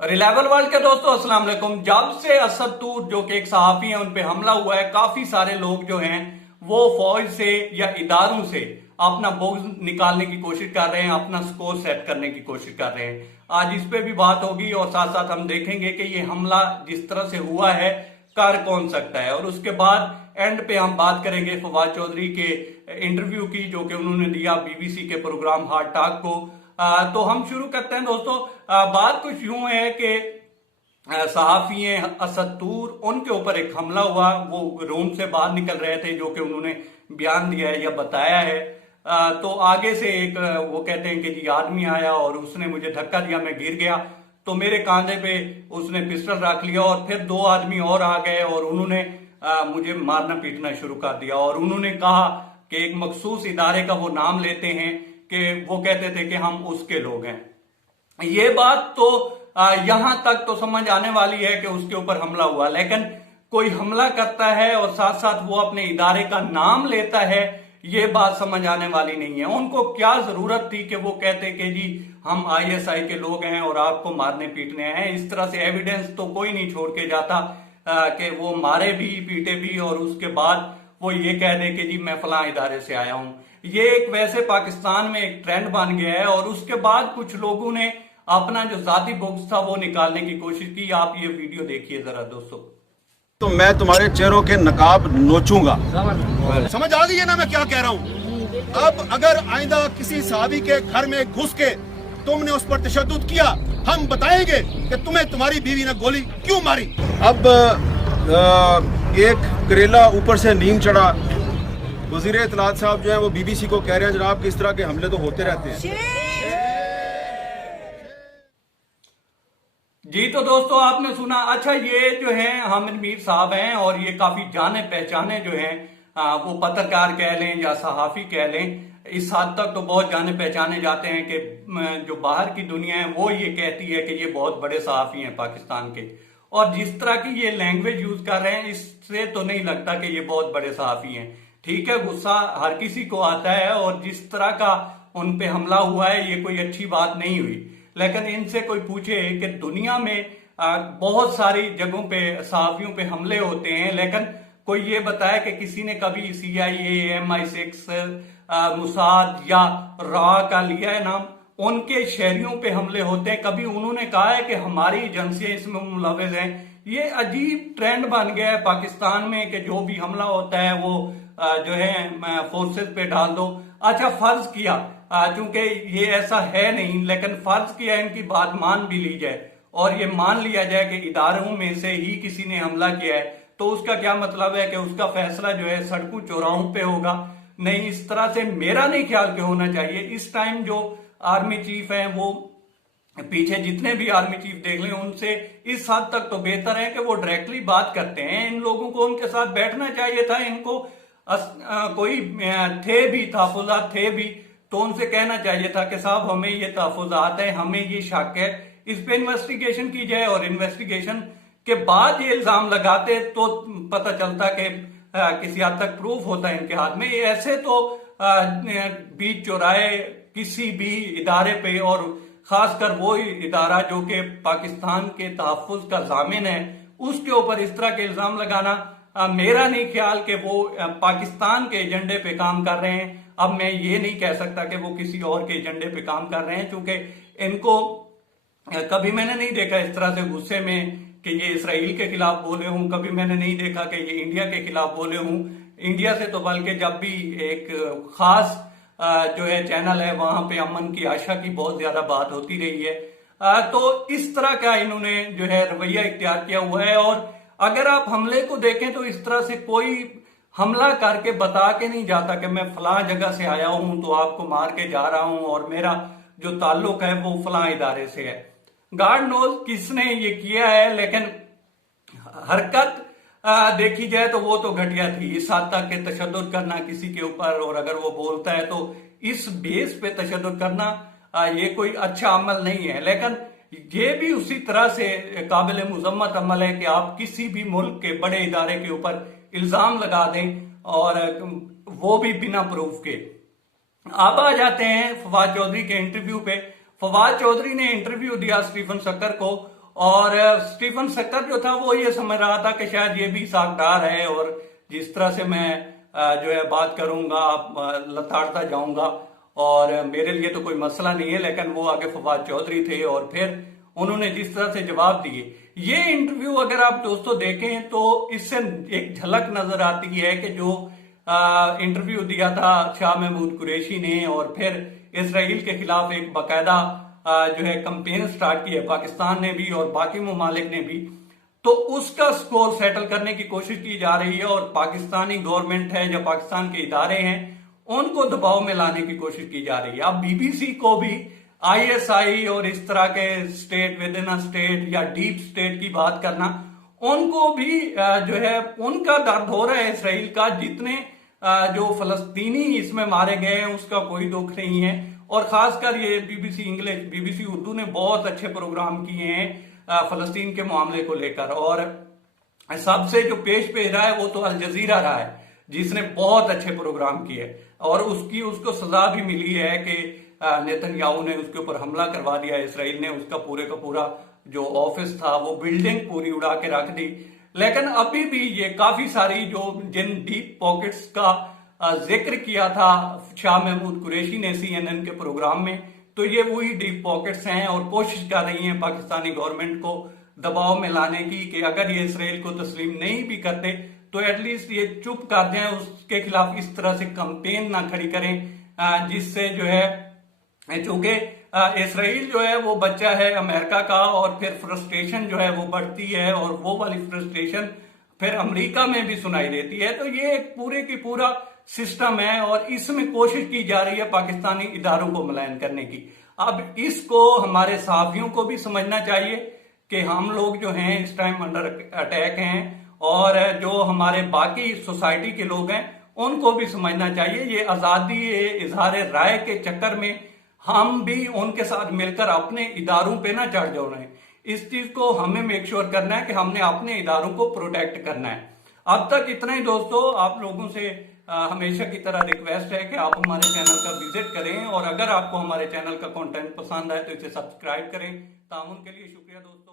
Reliable world के दोस्तों अस्सलाम वालेकुम। जब से असद तूर जो कि एक सहाफी हैं उन पे हमला हुआ है, काफी सारे लोग जो हैं वो फौज से या इदारों से अपना बोझ निकालने की कोशिश कर रहे हैं, अपना स्कोर सेट करने की कोशिश कर रहे हैं। आज इस पे भी बात होगी और साथ साथ हम देखेंगे कि ये हमला जिस तरह से हुआ है कर कौन सकता है। और उसके बाद एंड पे हम बात करेंगे फवाद चौधरी के इंटरव्यू की जो कि उन्होंने दिया बीबीसी के प्रोग्राम हार्ड टॉक को। तो हम शुरू करते हैं दोस्तों। बात कुछ यूं है कि सहाफी हैं असद तूर, उनके ऊपर एक हमला हुआ, वो रूम से बाहर निकल रहे थे जो कि उन्होंने बयान दिया है या बताया है। तो आगे से एक वो कहते हैं कि जी आदमी आया और उसने मुझे धक्का दिया, मैं गिर गया, तो मेरे कांधे पे उसने पिस्टल रख लिया और फिर दो आदमी और आ गए और उन्होंने मुझे मारना पीटना शुरू कर दिया। और उन्होंने कहा कि एक मखसूस इदारे का वो नाम लेते हैं कि वो कहते थे कि हम उसके लोग हैं। ये बात तो यहां तक तो समझ आने वाली है कि उसके ऊपर हमला हुआ, लेकिन कोई हमला करता है और साथ साथ वो अपने इदारे का नाम लेता है, ये बात समझ आने वाली नहीं है। उनको क्या जरूरत थी कि वो कहते कि जी हम आईएसआई के लोग हैं और आपको मारने पीटने हैं। इस तरह से एविडेंस तो कोई नहीं छोड़ के जाता कि वो मारे भी पीटे भी और उसके बाद वो ये कह दे कि जी मैं फलां इदारे से आया हूं। ये एक वैसे पाकिस्तान में एक ट्रेंड बन गया है और उसके बाद कुछ लोगों ने अपना जो जाती बुक्स था वो निकालने की कोशिश की। आप ये वीडियो देखिए जरा दोस्तों। तो मैं तुम्हारे चेहरों के नकाब नोचूंगा। समझ आ गई है ना मैं क्या कह रहा हूँ। अब अगर आइंदा किसी सहाबी के घर में घुस के तुमने उस पर तशद्दुद किया, हम बताएंगे कि तुम्हें तुम्हारी बीवी ने गोली क्यों मारी। अब एक करेला ऊपर से नीम चढ़ा। वजीर इत्तलात साहब जो है वो बीबीसी को कह रहे हैं जनाब कि इस तरह के हमले तो होते रहते हैं। जी तो दोस्तों आपने सुना। अच्छा, ये जो है हामिद मीर साहब हैं और ये काफी जाने पहचाने जो हैं, वो पत्रकार कह लें या सहाफी कह लें, इस हद तक तो बहुत जाने पहचाने जाते हैं कि जो बाहर की दुनिया है वो ये कहती है कि ये बहुत बड़े सहाफी हैं पाकिस्तान के। और जिस तरह की ये लैंग्वेज यूज कर रहे हैं इससे तो नहीं लगता कि ये बहुत बड़े सहाफी हैं। ठीक है, गुस्सा हर किसी को आता है और जिस तरह का उन पे हमला हुआ है ये कोई अच्छी बात नहीं हुई। लेकिन इनसे कोई पूछे कि दुनिया में बहुत सारी जगहों पे सहाफियों पे हमले होते हैं, लेकिन कोई ये बताया कि किसी ने कभी CIA, MI6, मुसाद या रा का लिया है नाम, उनके शहरियों पे हमले होते हैं। कभी उन्होंने कहा है कि हमारी एजेंसियां इसमें मुलविस हैं। ये अजीब ट्रेंड बन गया है पाकिस्तान में कि जो भी हमला होता है वो जो है फोर्सेस पे डाल दो। अच्छा, फर्ज किया चूंकि ये ऐसा है नहीं, लेकिन फर्ज किया इनकी बात मान भी ली जाए और ये मान लिया जाए कि इदारों में से ही किसी ने हमला किया है, तो उसका क्या मतलब है कि उसका फैसला जो है सड़कों चौराहों पे होगा? नहीं, इस तरह से मेरा नहीं ख्याल के होना चाहिए। इस टाइम जो आर्मी चीफ हैं वो पीछे जितने भी आर्मी चीफ देख लें उनसे इस हद तक तो बेहतर है कि वो डायरेक्टली बात करते हैं। इन लोगों को उनके साथ बैठना चाहिए था। इनको कोई थे भी तहफुजात थे भी तो उनसे कहना चाहिए था कि साहब हमें ये तहफुजात है, हमें ये शक है, इस पे इन्वेस्टिगेशन की जाए और इन्वेस्टिगेशन के बाद ये इल्जाम लगाते तो पता चलता कि किसी हद तक प्रूफ होता है इनके हाथ में। ये ऐसे तो बीच चौराहे किसी भी इदारे पे और खासकर वो इदारा जो कि पाकिस्तान के तहफ्फुज का जामिन है उसके ऊपर इस तरह के इल्जाम लगाना, मेरा नहीं ख्याल कि वो पाकिस्तान के एजेंडे पे काम कर रहे हैं। अब मैं ये नहीं कह सकता कि वो किसी और के एजेंडे पे काम कर रहे हैं, क्योंकि इनको कभी मैंने नहीं देखा इस तरह से गुस्से में कि ये इसराइल के खिलाफ बोले हूं, कभी मैंने नहीं देखा कि ये इंडिया के खिलाफ बोले हूं। इंडिया से तो बल्कि जब भी एक खास जो है चैनल है वहां पे अमन की आशा की बहुत ज्यादा बात होती रही है। तो इस तरह का इन्होंने जो है रवैया इख्तियार किया हुआ है। और अगर आप हमले को देखें तो इस तरह से कोई हमला करके बता के नहीं जाता कि मैं फलां जगह से आया हूं तो आपको मार के जा रहा हूं और मेरा जो ताल्लुक है वो फलां इदारे से है। गॉड नोज किसने ये किया है, लेकिन हरकत देखी जाए तो वो तो घटिया थी। इस हद तक के तशद्दुद करना किसी के ऊपर, और अगर वो बोलता है तो इस बेस पे तशद्दुद करना ये कोई अच्छा अमल नहीं है। लेकिन ये भी उसी तरह से काबिल मुजम्मत अमल है कि आप किसी भी मुल्क के बड़े इदारे के ऊपर इल्जाम लगा दें और वो भी बिना प्रूफ के। अब आ जाते हैं फवाद चौधरी के इंटरव्यू पे। फवाद चौधरी ने इंटरव्यू दिया स्टीफन शक्कर को اور اسٹیفن سکر جو تھا وہ یہ سمجھ رہا تھا کہ شاید یہ بھی ساکھدار ہے اور جس طرح سے میں جو ہے بات کروں گا لتاڑتا جاؤں گا اور میرے لیے تو کوئی مسئلہ نہیں ہے. لیکن وہ آگے فواد چودھری تھے اور پھر انہوں نے جس طرح سے جواب دیے. یہ انٹرویو اگر آپ دوستوں دیکھیں تو اس سے ایک جھلک نظر آتی ہے کہ جو انٹرویو دیا تھا شاہ محمود قریشی نے اور پھر اسرائیل کے خلاف ایک باقاعدہ جو ہے کمپین سٹارٹ کی ہے پاکستان نے بھی اور باقی ممالک نے بھی, تو اس کا سکور سیٹل کرنے کی کوشش کی جا رہی ہے اور پاکستانی گورنمنٹ ہے یا پاکستان کے ادارے ہیں ان کو دباؤ میں لانے کی کوشش کی جا رہی ہے. اب بی بی سی کو بھی آئی ایس آئی اور اس طرح کے اسٹیٹ ود ان اسٹیٹ یا ڈیپ اسٹیٹ کی بات کرنا, ان کو بھی جو ہے ان کا درد ہو رہا ہے اسرائیل کا. جتنے جو فلسطینی اس میں مارے گئے ہیں اس کا کوئی دکھ نہیں ہے. اور خاص کر یہ B B C English B B C Urdu نے بہت اچھے پروگرام کیے ہیں فلسطین کے معاملے کو لے کر, اور سب سے جو پیش رہا ہے وہ تو الجزیرہ رہا ہے جس نے بہت اچھے پروگرام کیے اور اس کو سزا بھی ملی ہے کہ نیتن یاہو نے اس کے اوپر حملہ کروا دیا. اسرائیل نے اس کا پورے کا پورا جو آفس تھا وہ بلڈنگ پوری اڑا کے رکھ دی. لیکن ابھی بھی یہ کافی ساری جو جن ڈیپ پاکٹس کا ذکر کیا تھا شاہ محمود قریشی نے سی این این کے پروگرام میں, تو یہ وہی ڈیپ پاکٹس ہیں اور کوشش کر رہی ہیں پاکستانی گورنمنٹ کو دباؤ میں لانے کی کہ اگر یہ اسرائیل کو تسلیم نہیں بھی کرتے تو ایٹ لیسٹ یہ چپ کر دیں, اس کے خلاف اس طرح سے کمپین نہ کھڑی کریں جس سے جو ہے, چونکہ اسرائیل جو ہے وہ بچہ ہے امریکہ کا اور پھر فرسٹریشن جو ہے وہ بڑھتی ہے اور وہ والی فرسٹریشن پھر امریکہ میں بھی سنائی دیتی ہے. تو یہ ایک پورے کی پورا سسٹم ہے اور اس میں کوشش کی جا رہی ہے پاکستانی اداروں کو ملائن کرنے کی. اب اس کو ہمارے صحافیوں کو بھی سمجھنا چاہیے کہ ہم لوگ جو ہیں اس ٹائم انڈر اٹیک ہیں اور جو ہمارے باقی سوسائٹی کے لوگ ہیں ان کو بھی سمجھنا چاہیے. یہ آزادی اظہار رائے کے چکر میں ہم بھی ان کے ساتھ مل کر اپنے اداروں پہ نہ چڑھ جاؤ رہے ہیں. اس چیز کو ہمیں میک شور کرنا ہے کہ ہم نے اپنے اداروں کو پروٹیکٹ کرنا ہے. اب تک اتنا ہی دوستو. آپ لوگوں سے ہمیشہ کی طرح ریکویسٹ ہے کہ آپ ہمارے چینل کا وزٹ کریں اور اگر آپ کو ہمارے چینل کا کنٹینٹ پسند آئے تو اسے سبسکرائب کریں. تعاون کے لیے شکریہ دوستو.